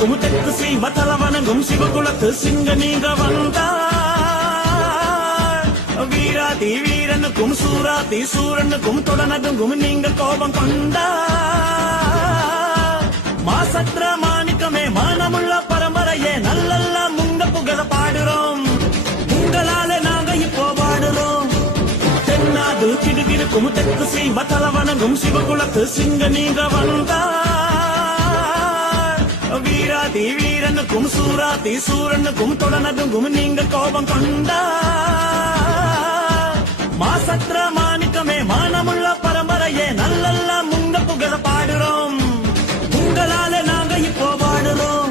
வணங்கும் தெற்கு சீமத்தல வணங்கும் சிவகுலத்து சிங்க நீங்க வந்தார். வீராதி வீரனுக்கும் சூராதி சூரனுக்கும் தொடனதுங்கும் நீங்க கோபம் கொண்டார். மாசற்ற மாணிக்கமே மானமுள்ள பரம்பரையே நல்லல்ல முங்க புகழ பாடுறோம். உங்களால நாங்க இப்போ பாடுறோம். தென்னாடு கிடுகிடுக்கும் தெற்கு சீமத்தல வணங்கும் சிவகுலத்து சிங்க நீங்க வந்தார். வீராதி வீரனுக்கும் சூராதி சூரனுக்கும் தொடனதுங்கும் நீங்க கோபம் கொண்டார். மாசற்ற மாணிக்கமே மானமுள்ள பரம்பரையே நல்லல்ல முங்க புகழ பாடுறோம். உங்களால நாங்க இப்போ பாடுறோம்.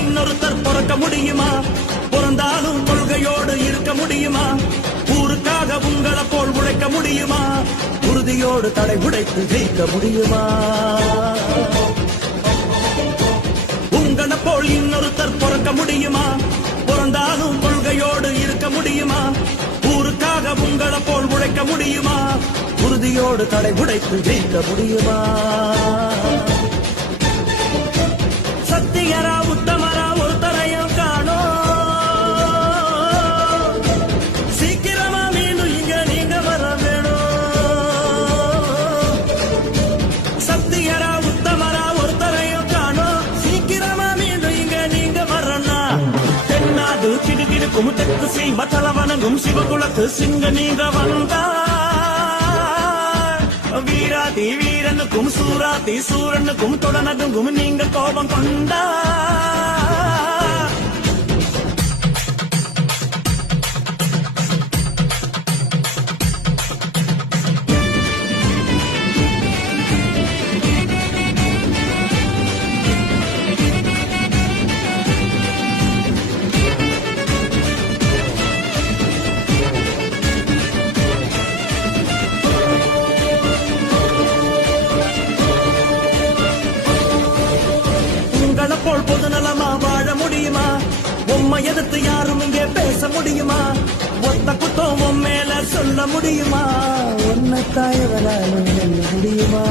இன்னொருத்தர் பிறக்க முடியுமா? பிறந்தாலும் கொள்கையோடு இருக்க முடியுமா? ஊருக்காக உங்களை போல் உழைக்க முடியுமா? உறுதியோடு தடை உடைத்து ஜெயிக்க முடியுமா? உங்களை போல் இன்னொருத்தர் பிறக்க முடியுமா? பிறந்தாலும் கொள்கையோடு இருக்க முடியுமா? ஊருக்காக உங்களை போல் உழைக்க முடியுமா? உறுதியோடு தடை உடைத்து ஜெயிக்க முடியுமா? சத்தியரா உத்தமரா ஒருத்தரையும் காணோம். சீக்கிரமா மீண்டும் இங்க நீங்க வர வேணும். சத்தியரா உத்தமரா ஒருத்தரையும் காணோம். சீக்கிரமா மீண்டும் இங்க நீங்க வரணும். தென்னாடு கிடுகிடுக்கும் தெற்கு சீமத்தல வணங்கும் சிவகுலத்து சிங்க நீங்க வந்தார். வீராதி வீரனுக்கும் சூராதி சூரனுக்கும் தொடனதுங்கும் நீங்க கோபம் கொண்டார். போல் பொது நலமா வாழ முடியுமா? உம்மை எதிர்த்து யாரும் இங்கே பேச முடியுமா? ஒத்த குத்தம் உன் மேல சொல்ல முடியுமா? உன்னை தாயவராலும் வெல்ல முடியுமா?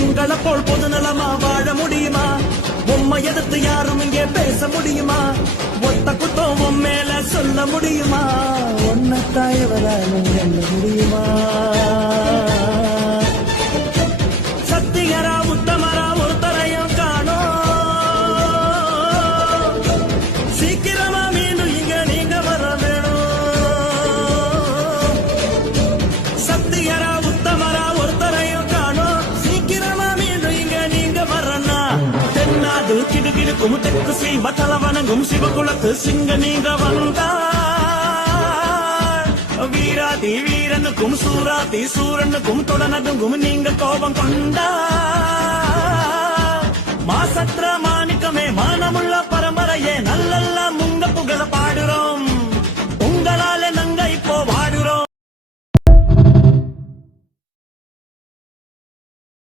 உங்களை போல் பொது நலமா வாழ முடியுமா? உம்மை எதிர்த்து யாரும் இங்கே பேச முடியுமா? ஒத்த குத்தம் உன் மேல சொல்ல முடியுமா? உன்னை தாயவராலும் வெல்ல முடியுமா? சத்தியரா உத்தமரா ஒருத்தரையும் காணோம். சீக்கிரமா மீண்டும் இங்க நீங்க வர வேணும். சத்தியரா உத்தமரா ஒருத்தரையும் காணோம். சீக்கிரமா மீண்டும் இங்க நீங்க வரணும். தென்னாடு கிடுகிடுக்கும் தெற்கு சீமத்தல வணங்கும் சிவகுலத்து சிங்க நீங்க வந்தார். வீராதி வீரனுக்கும் சூராதி சூரனுக்கும் தொடனதுங்கும் நீங்க கோபம் கொண்டார். மாசற்ற மாணிக்கமே மானமுள்ள